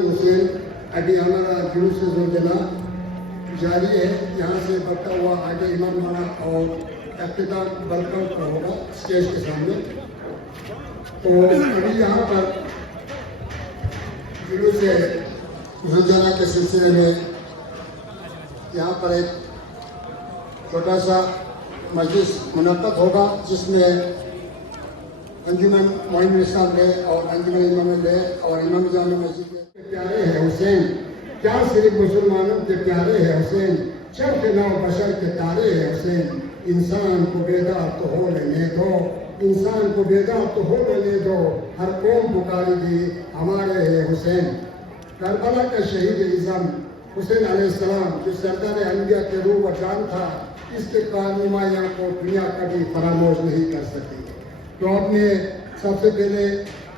हुसैन अभी हमारा जुलूस जोजना जारी है। यहाँ से बढ़ता हुआ आगे इमाम माना और अफ्ताह बरकम का होगा स्टेज के सामने। तो अभी यहाँ पर जुलूस जोजना के सिलसिले में यहाँ पर एक छोटा सा मजलिस मुनक़्क़द होगा, जिसमें अंजुमन मोइन इस्लाम डे और अंजुमन इमाम डे और इमाम जामा मस्जिद के प्यारे हैं हुसैन, क्या सिर्फ मुसलमानों के प्यारे हैं हुसैन, चरख नाव बशर के तारे हैं हुसैन, इंसान को बेदार तो हो लेने दो, इंसान को बेदार तो हो लेने दो, हर कौम पुकारेगी हमारे हैं हुसैन। करबला का शहीद इज़म हुसैन अलैहिस्सलाम जो सरदार अंबिया के रूह व जान था, इसके कारनुमाइयों को दुनिया कभी फरामोश नहीं कर सकती। तो आपने सबसे पहले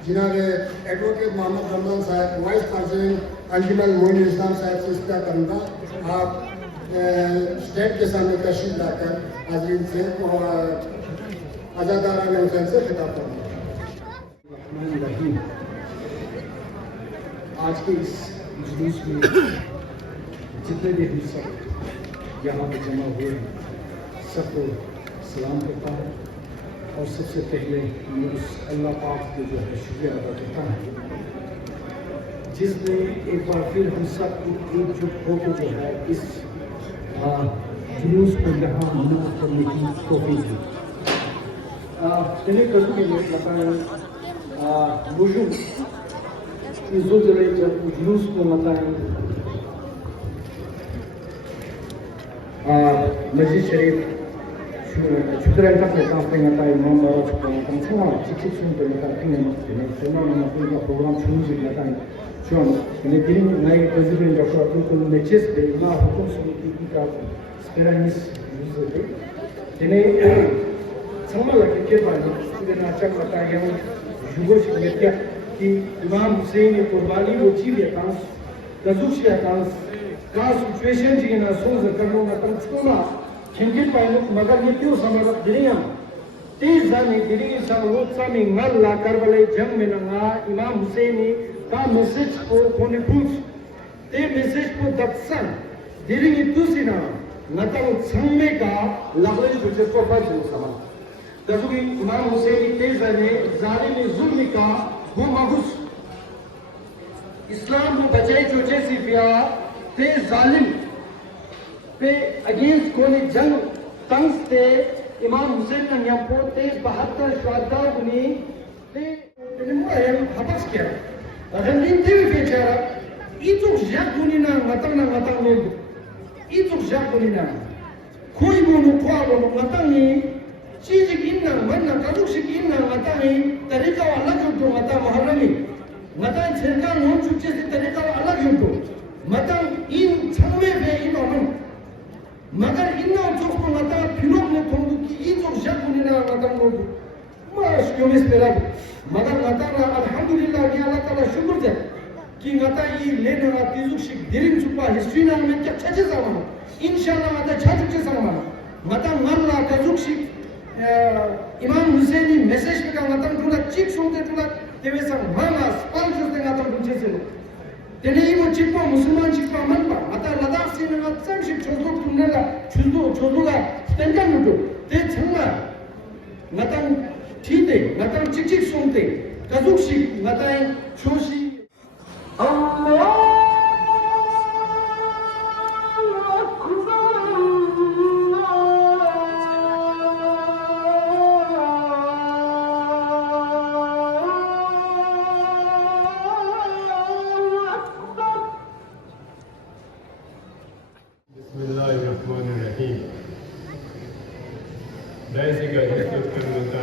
जनाब एडवोकेट मोहम्मद रमजान साहब वाइस प्रेसिडेंट अंजुमन मोइन इस्लाम साहब से इस्ता करूँगा, आप स्टेट के सामने तशरीफ लाकर हाज़रीन से और आज़ादाराना हुसैन से खिताब करूँगा। आज के इस जुलूस में जितने भी हम सब यहाँ पर जमा हुए हैं, सबको सलाम करता हूँ और सबसे पहले मैं उस अल्लाह पाक को जो है शुक्रिया अदा करता हूँ, जिसने एक बार फिर हम सब एकजुट होकर जो है इस जुलूस को यहाँ मुनक़्क़द करने की तौफ़ीक़ दी। मैंने कभी के लिए बताया बुजुर्ग जब जुलूस को बताएं मस्जिद शरीफ शुक्रान का काम पे आता है इमाम बाबा कम से कम चिकित सुन पे आता है ने सेना में अपना प्रोग्राम शुरू से जाता है चुन ने दिन नए प्रेसिडेंट डॉक्टर अब्दुल कलाम ने चेस पे ना हुकुम समिति का स्पेरानिस यूज है ने समझ लगे के बाद इसने अच्छा बताया युगो से क्या कि इमाम हुसैन की कुर्बानी वो चीज है कांस रजुश है का सिचुएशन जी ना सोच करनो ना तम छोना खिंगे पाए मगर ये क्यों समझ दुनिया तेज जाने गिरी सरोत सामी मल ला कर वाले जंग में ना इमाम हुसैन का मैसेज को कोने पूछ ते मैसेज को दक्षण दिरी दूसरी ना नतंग संमे का लगले तुझे को फर्ज समझ तभी इमाम हुसैन तेज जाने जालिम जुल्म का वो मगुस इस्लाम को बचाई चोचे सिफिया ते जालिम पे अगेंस्ट कोने जंग तंग से इमाम हुसैन का यंपो ते 72 शुहदा गुनी ते मुआयन हबस किया अगर इन ते बेचारा इतो जाकुनी ना मतंग लो इतो जाकुनी ना कोई बोलो को मतंग ni चीज गिनना मन कदुश गिनना मतंग तरीका अलग हो मता मुहर्रमी मता छेका नो चुचे से तरीका अलग हो मता इन छमे पे इन ओन मगर इन चोक को मता फिलोक ने थोंदु की इन चोक जकुनी ना मता नो मास क्यों स्पेरा मगर मता ना अल्हम्दुलिल्लाह कि अल्लाह ताला शुक्र है कि मता ये लेने ना तिजु शिक दिरिन चुपा हिस्ट्री ना में क्या छजे सामा इंशाल्लाह मता छजे सामा मता मरला कजुक शिक इमाम हुसैनी मैसेज पे का मता थोड़ा चिक सुनते थोड़ा तेरे संग मामा स्पंज से गाता पूछे से तेरे ही वो चिपा मुसलमान चिपा मन पा मता लद्दाख से ना सब शिक छोड़ो तुमने ला छोड़ोगा स्पेंडर मुटो ते छंगा मता ठीक है मता चिक सुनते कजुक शिक मता छोशी अल्लाह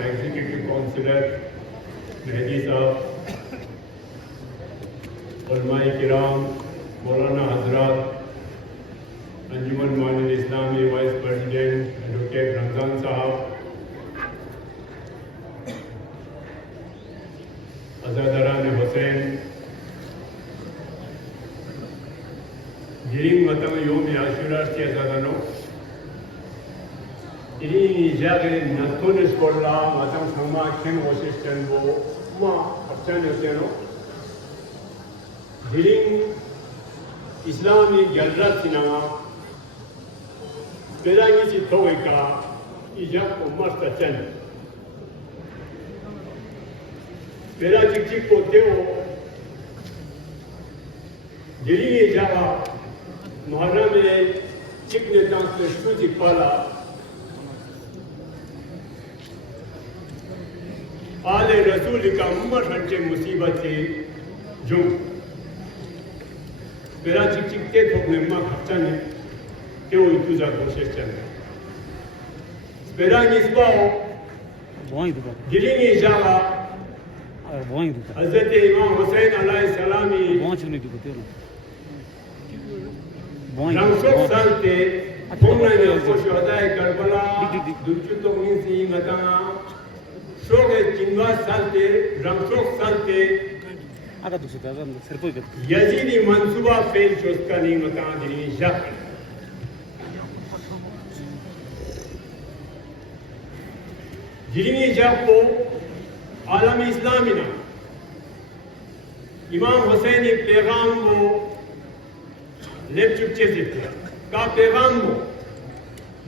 एग्जीक्यूटिव काउंसिलर मेहदी साहब, उलमाए किराम, मौलाना हजरात, अंजुमन मोइन इस्लामी वाइस प्रेसिडेंट एडवोकेट रमजान साहब, आज़ादाराना हुसैन, गिरिंग मतम योम आशुरा से आज़ादानो ini jagre natunes kolla matam sama ken osisten bo ma apchan yoseno Diling Islami Gyarat Sinama Perangi si Toika Ijak Umasta Chan Pera Chik Ko Teo Diling Java Muharram Chik ne Tang Shruti Pala आले रसूल का उम्र हंचे मुसीबत से जो मेरा चिक चिक के थोपने माँ खर्चा ने क्यों इतुजा कोशिश चल रहा मेरा निस्बाओ दिल्ली जावा हज़रत इमाम हुसैन अलैहिस्सलामी रंगसों साल ते तुमने जो शुहदाए करबला दुर्चु तो मिंसी मता शोगे चिंगा सालते रंगसों सालते यजीदी मंसूबा फेल चुस्का नहीं मता दिनी शक दिनी जब को आलम इस्लामी ना इमाम हुसैन एक पैगाम को लेप चुपचे से का पैगाम को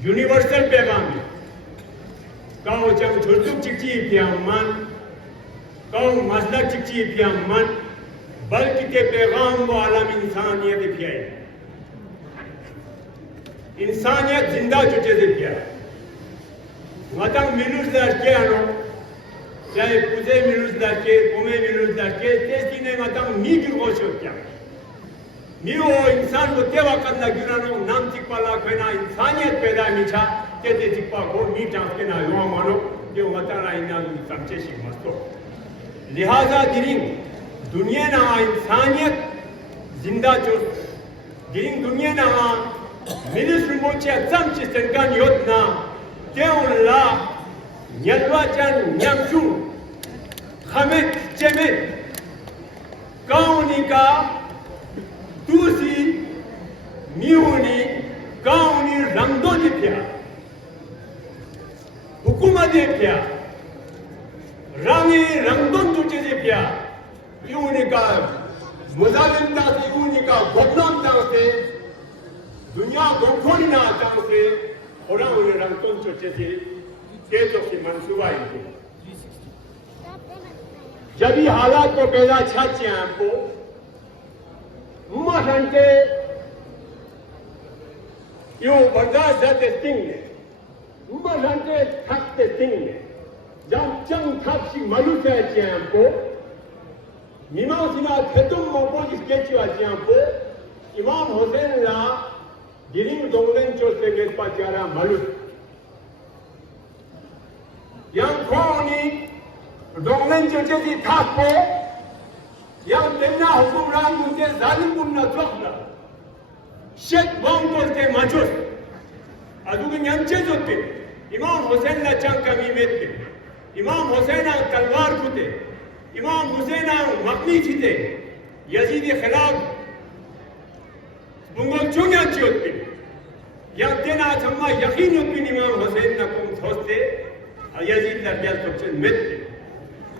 यूनिवर्सल पैगाम है काउ जंग छुटुक चिक्ची प्यामन काउ मसलक चिक्ची प्यामन बल्कि के पैगाम वो आलम इंसानियत प्याए इंसानियत जिंदा चुचे से प्याए मतंग मिलुस लड़के आनो चाहे पुजे मिलुस लड़के कुमे मिलुस लड़के तेजी ने मतंग मीगी गोशो क्या मीरो इंसान को तेवा करना गिरानो नाम चिकपाला कहना इंसानियत पैदा मिचा तेरे चिपा को मीट आपके ना युवा मानो जो वतारा इन्ना समझे शी मस्तो लिहाजा दिरिंग दुनिया ना इंसानियत जिंदा चो दिरिंग दुनिया ना मिलिस रिमोचे समझे संकान योजना तेउला न्यलवाचन न्यमशु खमेत चेमेत काउनी का दूसरी मियोनी काउनी रंगदो दिखया हुकूमत क्या रंगी रंगदों तुझे से क्या यूनी का मुजालिमता से यूनी का बदनामता से दुनिया गोखोनी ना आता से और उन्हें रंगदों तुझे से केसों की मंसूबा इनको जब ये हालात को पैदा छाचे आपको मशंटे यूं बर्दाश्त करते स्टिंग ने मरंटे थकते ting jam chang thapsi maluka jampo mimosina thetum mopo iskechu jampo imam Hussein la giring donglen chose get pachara maluk yang khoni donglen chose di thapo yang temna hukumran munte zalim munna thokla shek bom korte majus adugu nyamche jotte इमाम हुसैन ना चंग कमी मेते इमाम हुसैन ना तलवार कुते इमाम हुसैन ना मकनी चिते यजीद खिलाफ बुंगल चुंगा चियोते या तेना थम्मा यकीन युक्तिन इमाम हुसैन ना कुम थोस्ते यजीद दरबिया सबसे मेते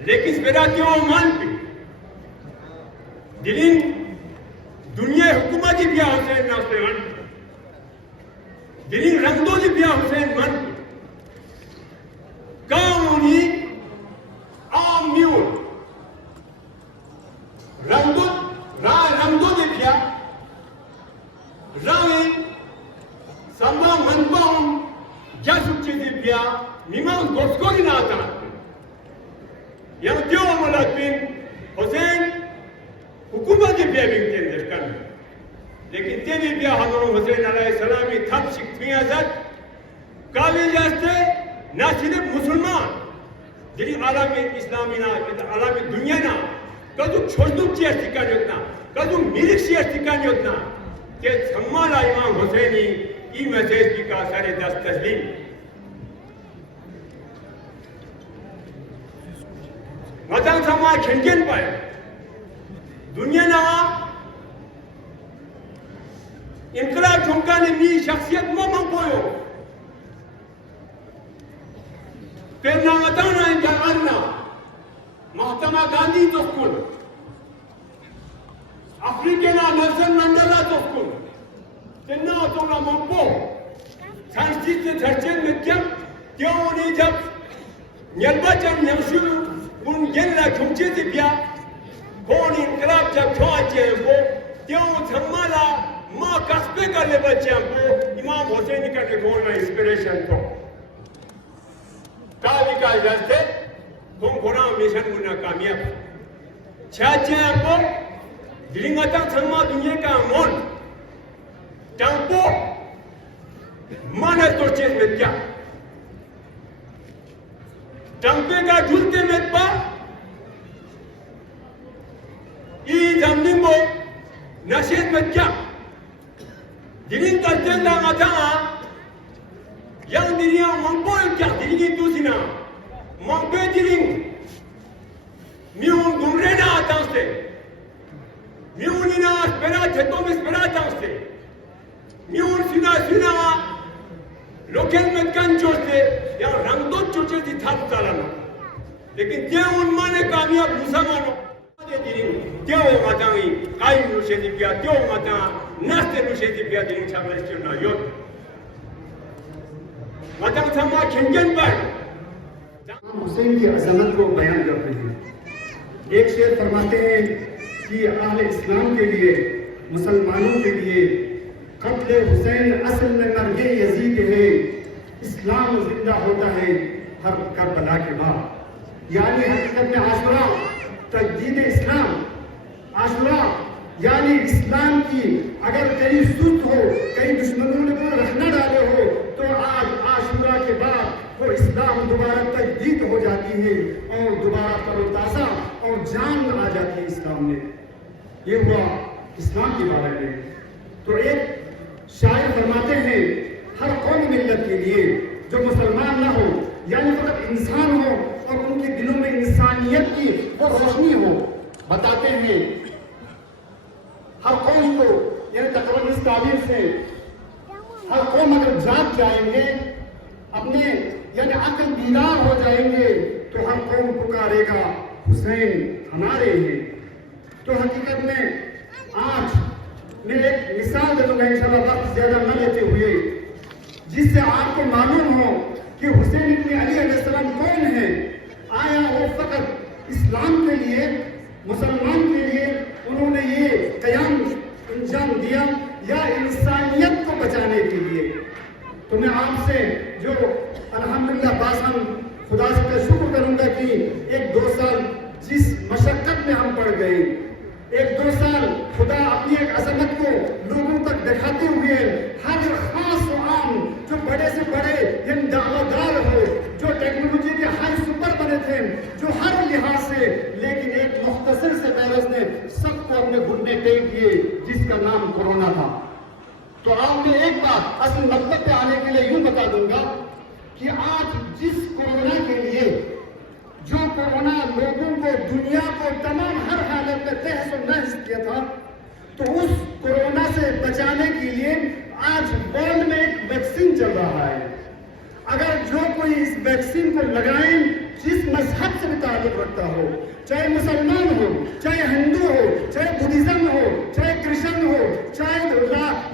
लेकिन मेरा क्यों मानती दिलिन दुनिया हुकूमत ही बिया हुसैन ना से वन दिलिन रंगदो ही बिया हुसैन मन काउनी आम्यून रंगदो देखिया रावे संबा मनबाउन जसुचे देखिया मिमांस गोस्कोरी ना आता यह क्यों मुलाकिन हुसैन हुकूमत के बिया बिकते हैं दर्शन लेकिन तेरी बिया हज़रत हुसैन अलैहिस्सलामी थप शिक्तियाँ जट काबिल जाते ना सिर्फ मुसलमान जिन्हें आलम इस्लामी ना आलम दुनिया ना कदू छोड़दू चीज़ ठिकाने होता कदू मिलिक चीज़ ठिकाने होता के सम्माला इमाम हुसैनी ई मैसेज की का सारे दस तस्लीम मतां सम्मा खेंचेन पाए दुनिया ना इनकलाब चुंका ने मी शख्सियत में मंगोयो पेरना मताना इंतज़ारना महात्मा गांधी तो school 아프리카나 넬슨 만델라 tosku tenna tonga mompo 산시스 잘전 느낌 띄어오니 잡 년바장 양수 운 옛날 경제대비야 본인 클럽 잡 좋아지고 띄어 정말라 마 가스페가 레버지고 이마 모세니까 그 고나 인스피레이션 또 다니까 야스테 공고나 미션 문화 까미야 차지하고 드링가당 정말 두니까 몬 장보 mana torche में क्या टंपे का झूलते में पा ये जमीन को नशे में क्या दिलिंग करते ना आता yang dirinya mampu क्या dealing itu sina mampu dealing miun gumrena atanste miunina spera cheto में spera atanste miun sina local में कन चोटे या रंगदो चोटे दी थाप तालाना लेकिन क्या उनमाने कामयाब दूसरा मानो दे दिरिंग क्या वो मातांगी काई लुशे दी पिया क्या वो माता नास्ते लुशे दी पिया दिरिंग चावल स्टोना योट मातांग थमा खेंगेन पर हुसैन की अज़मत को बयान करते हैं। एक शेर फरमाते हैं कि अहले इस्लाम के लिए मुसलमानों के लिए कत्ल हुसैन असल में मर्गे यजीद है, इस्लाम जिंदा होता है हर करबला के बाद। यानी हकीकत में आशुरा तजदीद इस्लाम, आशुरा यानी इस्लाम की अगर कहीं सुस्त हो, कहीं दुश्मनों ने को रखना डाले हो, तो आज आशुरा के बाद वो इस्लाम दोबारा तजदीद हो जाती है और दोबारा तरोताज़ा और जान आ जाती है इस्लाम में। ये हुआ इस्लाम के बारे में। तो एक शायर फरमाते हैं हर कौम मिल्लत के लिए जो मुसलमान ना हो, यानी मतलब इंसान हो और उनके दिलों में इंसानियत की वो रोशनी हो, बताते हैं हर कौम को, यानी तकरीबन इस तारीफ से हर कौम अगर जाग जाएंगे, अपने यानी अक्ल बीदार हो जाएंगे, तो हर कौम पुकारेगा हुसैन हमारे हैं। तो हकीकत में आज मैं एक मिसाल दे दूंगा इंशाल्लाह वक्त ज्यादा न लेते हुए, जिससे आपको मालूम हो कि हुसैन इब्न अली अलैहिस्सलाम कौन है। आया वो फकत इस्लाम के लिए, मुसलमान के लिए उन्होंने ये कयाम अंजाम दिया या इंसानियत को बचाने के लिए। तो मैं आपसे जो अल्हम्दुलिल्लाह बासम खुदा से शुक्र करूंगा कि 1-2 साल जिस मशक्कत में हम पड़ गए, 1-2 साल खुदा अपनी एक अजमत को लोगों तक दिखाते हुए हर खास आम जो बड़े से बड़े दावेदार हो, जो टेक्नोलॉजी के हाई सुपर बने थे, जो हर लिहाज से, लेकिन एक मुख्तसर से वायरस ने सबको अपने घुटने टेक दिए, जिसका नाम कोरोना था। तो आप में एक बात असल मतलब पे आने के लिए यूं बता दूंगा कि आज जिस कोरोना के लिए जो कोरोना लोगों को, दुनिया को तमाम हर हालत में तहस नहस किया था, तो उस कोरोना से बचाने के लिए आज वर्ल्ड में एक वैक्सीन चल रहा है। अगर जो कोई इस वैक्सीन को लगाएं, जिस मजहब से भी ताल्लुक रखता हो, चाहे मुसलमान हो, चाहे हिंदू हो, चाहे बुद्धिज्म हो, चाहे क्रिश्चियन हो, चाहे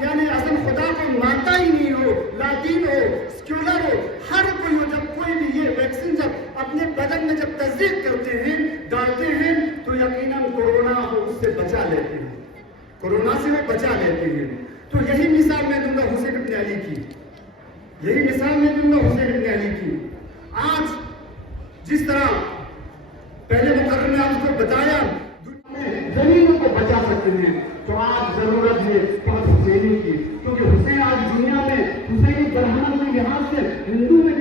यानी असल खुदा को मानता ही नहीं हो, लातीन हो, सेक्युलर हो, हर कोई हो, जब कोई भी ये वैक्सीन जब अपने बदन में जब तस्दीक करते हैं, डालते हैं, तो यकीनन कोरोना हो उससे बचा लेते हैं, कोरोना से वो बचा लेते हैं। तो यही मिसाल मैं दूंगा हुसैन इब्न अली की, यही मिसाल मैं दूंगा हुसैन इब्न अली की। आज जिस तरह पहले मुकर्रम ने आपको बताया जमीनों को बचा सकते हैं, तो आज जरूरत है हुसैनी की, क्योंकि हुसैन आज दुनिया में हुसैनी बरहान के लिहाज से हिंदू में